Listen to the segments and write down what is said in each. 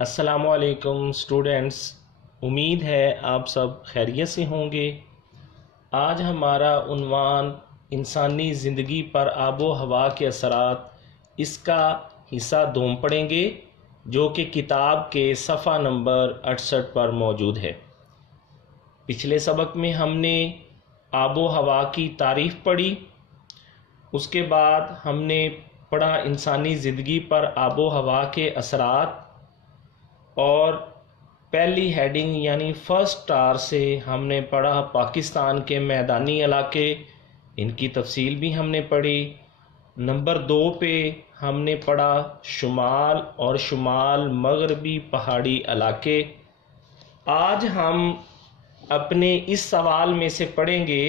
السلام علیکم اسٹوڈینٹس، امید ہے آپ سب خیریت سے ہوں گے۔ آج ہمارا عنوان انسانی زندگی پر آب و ہوا کے اثرات، اس کا حصہ دوم پڑھیں گے جو کہ کتاب کے صفحہ نمبر 68 پر موجود ہے۔ پچھلے سبق میں ہم نے آب و ہوا کی تعریف پڑھی، اس کے بعد ہم نے پڑھا انسانی زندگی پر آب و ہوا کے اثرات، اور پہلی ہیڈنگ یعنی فرسٹ اسٹار سے ہم نے پڑھا پاکستان کے میدانی علاقے، ان کی تفصیل بھی ہم نے پڑھی۔ نمبر 2 پہ ہم نے پڑھا شمال اور شمال مغربی پہاڑی علاقے۔ آج ہم اپنے اس سوال میں سے پڑھیں گے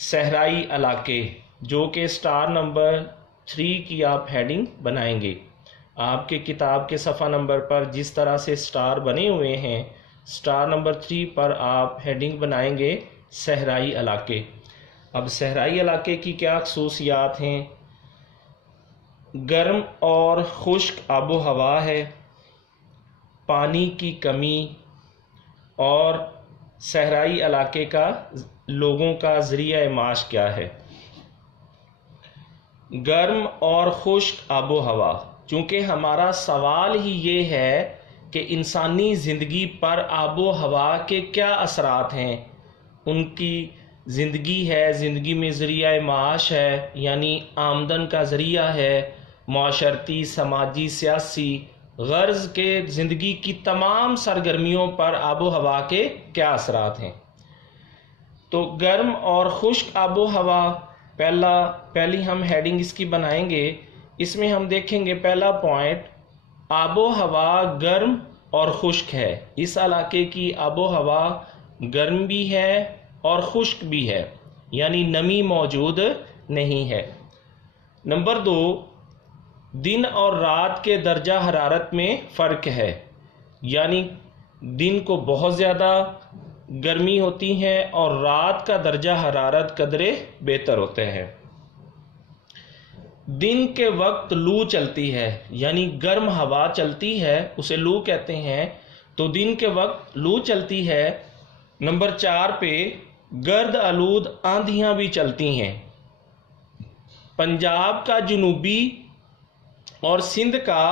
صحرائی علاقے، جو کہ اسٹار نمبر 3 کی آپ ہیڈنگ بنائیں گے۔ آپ کے کتاب کے صفحہ نمبر پر جس طرح سے سٹار بنے ہوئے ہیں، سٹار نمبر 3 پر آپ ہیڈنگ بنائیں گے صحرائی علاقے۔ اب صحرائی علاقے کی کیا خصوصیات ہیں؟ گرم اور خشک آب و ہوا ہے، پانی کی کمی، اور صحرائی علاقے کا لوگوں کا ذریعہ معاش کیا ہے؟ گرم اور خشک آب و ہوا، چونکہ ہمارا سوال ہی یہ ہے کہ انسانی زندگی پر آب و ہوا کے کیا اثرات ہیں۔ ان کی زندگی ہے، زندگی میں ذریعہ معاش ہے، یعنی آمدن کا ذریعہ ہے، معاشرتی، سماجی، سیاسی غرض کے زندگی کی تمام سرگرمیوں پر آب و ہوا کے کیا اثرات ہیں۔ تو گرم اور خشک آب و ہوا، پہلی ہم ہیڈنگ اس کی بنائیں گے۔ اس میں ہم دیکھیں گے پہلا پوائنٹ، آب و ہوا گرم اور خشک ہے۔ اس علاقے کی آب و ہوا گرم بھی ہے اور خشک بھی ہے، یعنی نمی موجود نہیں ہے۔ نمبر 2، دن اور رات کے درجہ حرارت میں فرق ہے، یعنی دن کو بہت زیادہ گرمی ہوتی ہے اور رات کا درجہ حرارت قدرے بہتر ہوتے ہیں۔ دن کے وقت لو چلتی ہے، یعنی گرم ہوا چلتی ہے، اسے لو کہتے ہیں، تو دن کے وقت لو چلتی ہے۔ نمبر 4 پہ گرد آلود آندھیاں بھی چلتی ہیں۔ پنجاب کا جنوبی اور سندھ کا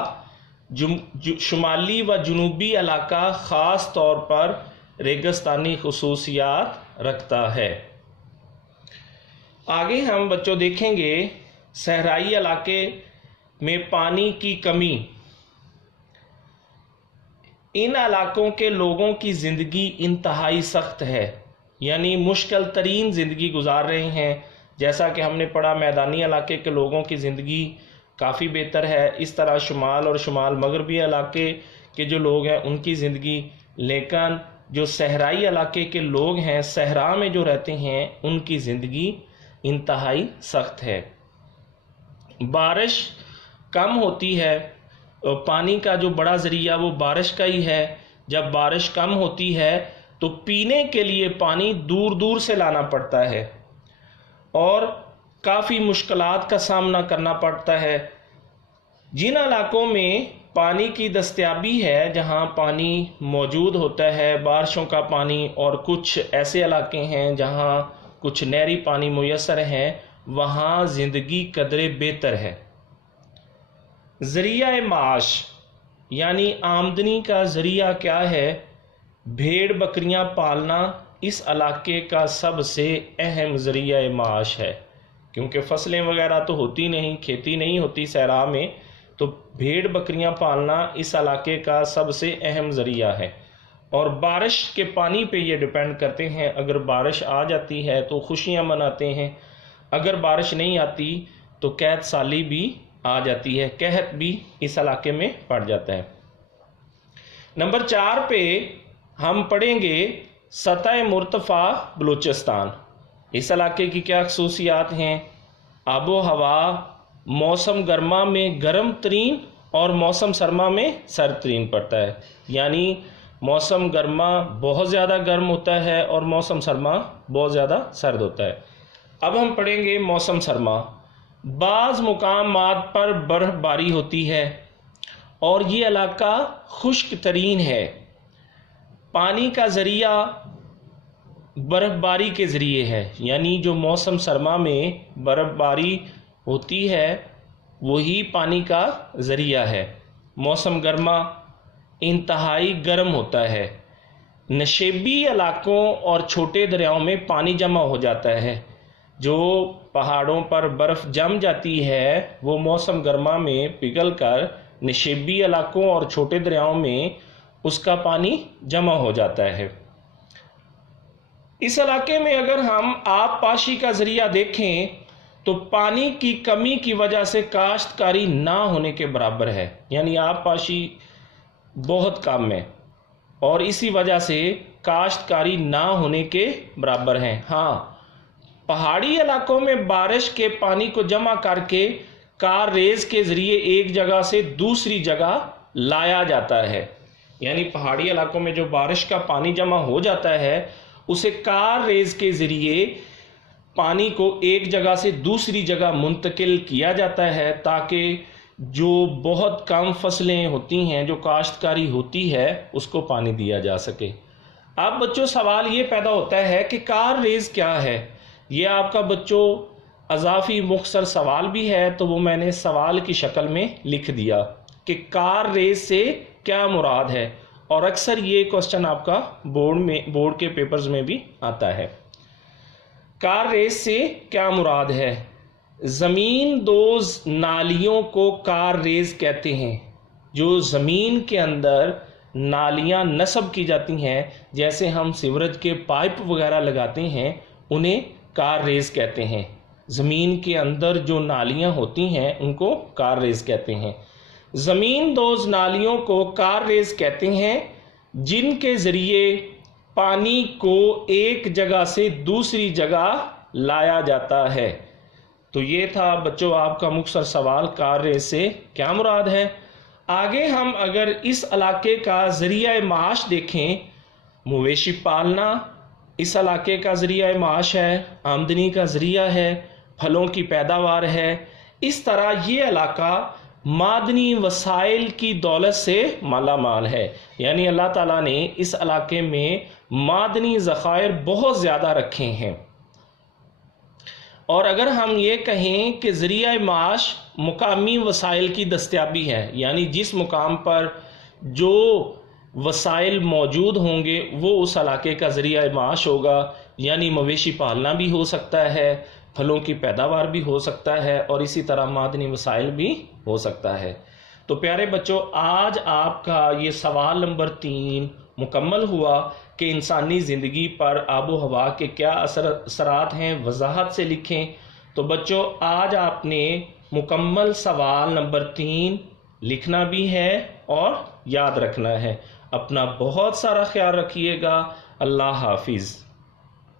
شمالی و جنوبی علاقہ خاص طور پر ریگستانی خصوصیات رکھتا ہے۔ آگے ہم بچوں دیکھیں گے صحرائی علاقے میں پانی کی کمی۔ ان علاقوں کے لوگوں کی زندگی انتہائی سخت ہے، یعنی مشکل ترین زندگی گزار رہے ہیں۔ جیسا کہ ہم نے پڑھا میدانی علاقے کے لوگوں کی زندگی کافی بہتر ہے، اس طرح شمال اور شمال مغربی علاقے کے جو لوگ ہیں ان کی زندگی، لیکن جو صحرائی علاقے کے لوگ ہیں، صحرا میں جو رہتے ہیں، ان کی زندگی انتہائی سخت ہے۔ بارش کم ہوتی ہے، پانی کا جو بڑا ذریعہ وہ بارش کا ہی ہے۔ جب بارش کم ہوتی ہے تو پینے کے لیے پانی دور دور سے لانا پڑتا ہے اور کافی مشکلات کا سامنا کرنا پڑتا ہے۔ جن علاقوں میں پانی کی دستیابی ہے، جہاں پانی موجود ہوتا ہے، بارشوں کا پانی، اور کچھ ایسے علاقے ہیں جہاں کچھ نہری پانی میسر ہے، وہاں زندگی قدرے بہتر ہے۔ ذریعہ معاش یعنی آمدنی کا ذریعہ کیا ہے؟ بھیڑ بکریاں پالنا اس علاقے کا سب سے اہم ذریعہ معاش ہے، کیونکہ فصلیں وغیرہ تو ہوتی نہیں، کھیتی نہیں ہوتی صحرا میں، تو بھیڑ بکریاں پالنا اس علاقے کا سب سے اہم ذریعہ ہے۔ اور بارش کے پانی پہ یہ ڈیپینڈ کرتے ہیں۔ اگر بارش آ جاتی ہے تو خوشیاں مناتے ہیں، اگر بارش نہیں آتی تو قحط سالی بھی آ جاتی ہے، قحط بھی اس علاقے میں پڑ جاتا ہے۔ نمبر 4 پہ ہم پڑھیں گے سطح مرتفع بلوچستان۔ اس علاقے کی کیا خصوصیات ہیں؟ آب و ہوا موسم گرما میں گرم ترین اور موسم سرما میں سرد ترین پڑتا ہے، یعنی موسم گرما بہت زیادہ گرم ہوتا ہے اور موسم سرما بہت زیادہ سرد ہوتا ہے۔ اب ہم پڑھیں گے موسم سرما۔ بعض مقامات پر برف باری ہوتی ہے اور یہ علاقہ خشک ترین ہے۔ پانی کا ذریعہ برف باری کے ذریعے ہے، یعنی جو موسم سرما میں برف باری ہوتی ہے وہی پانی کا ذریعہ ہے۔ موسم گرما انتہائی گرم ہوتا ہے۔ نشیبی علاقوں اور چھوٹے دریاؤں میں پانی جمع ہو جاتا ہے۔ جو پہاڑوں پر برف جم جاتی ہے وہ موسم گرما میں پگھل کر نشیبی علاقوں اور چھوٹے دریاؤں میں اس کا پانی جمع ہو جاتا ہے۔ اس علاقے میں اگر ہم آب پاشی کا ذریعہ دیکھیں تو پانی کی کمی کی وجہ سے کاشتکاری نہ ہونے کے برابر ہے، یعنی آب پاشی بہت کم ہے اور اسی وجہ سے کاشتکاری نہ ہونے کے برابر ہیں۔ ہاں، پہاڑی علاقوں میں بارش کے پانی کو جمع کر کے کار ریز کے ذریعے ایک جگہ سے دوسری جگہ لایا جاتا ہے، یعنی پہاڑی علاقوں میں جو بارش کا پانی جمع ہو جاتا ہے اسے کار ریز کے ذریعے پانی کو ایک جگہ سے دوسری جگہ منتقل کیا جاتا ہے تاکہ جو بہت کم فصلیں ہوتی ہیں، جو کاشتکاری ہوتی ہے، اس کو پانی دیا جا سکے۔ اب بچوں سوال یہ پیدا ہوتا ہے کہ کار ریز کیا ہے؟ یہ آپ کا بچوں اضافی مختصر سوال بھی ہے تو وہ میں نے سوال کی شکل میں لکھ دیا کہ کار ریز سے کیا مراد ہے، اور اکثر یہ کوسچن آپ کا بورڈ کے پیپرز میں بھی آتا ہے۔ کار ریز سے کیا مراد ہے؟ زمین دوز نالیوں کو کار ریز کہتے ہیں۔ جو زمین کے اندر نالیاں نصب کی جاتی ہیں، جیسے ہم سیوریج کے پائپ وغیرہ لگاتے ہیں، انہیں کار ریز کہتے ہیں۔ زمین کے اندر جو نالیاں ہوتی ہیں ان کو کار ریز کہتے ہیں۔ زمین دوز نالیوں کو کار ریز کہتے ہیں جن کے ذریعے پانی کو ایک جگہ سے دوسری جگہ لایا جاتا ہے۔ تو یہ تھا بچوں آپ کا مختصر سوال، کار ریز سے کیا مراد ہے۔ آگے ہم اگر اس علاقے کا ذریعہ معاش دیکھیں، مویشی پالنا اس علاقے کا ذریعہ معاش ہے، آمدنی کا ذریعہ ہے، پھلوں کی پیداوار ہے۔ اس طرح یہ علاقہ معدنی وسائل کی دولت سے مالا مال ہے، یعنی اللہ تعالیٰ نے اس علاقے میں معدنی ذخائر بہت زیادہ رکھے ہیں۔ اور اگر ہم یہ کہیں کہ ذریعہ معاش مقامی وسائل کی دستیابی ہے، یعنی جس مقام پر جو وسائل موجود ہوں گے وہ اس علاقے کا ذریعہ معاش ہوگا، یعنی مویشی پالنا بھی ہو سکتا ہے، پھلوں کی پیداوار بھی ہو سکتا ہے، اور اسی طرح معدنی وسائل بھی ہو سکتا ہے۔ تو پیارے بچوں، آج آپ کا یہ سوال نمبر 3 مکمل ہوا کہ انسانی زندگی پر آب و ہوا کے کیا اثرات ہیں، وضاحت سے لکھیں۔ تو بچوں آج آپ نے مکمل سوال نمبر 3 لکھنا بھی ہے اور یاد رکھنا ہے۔ اپنا بہت سارا خیال رکھیے گا۔ اللہ حافظ۔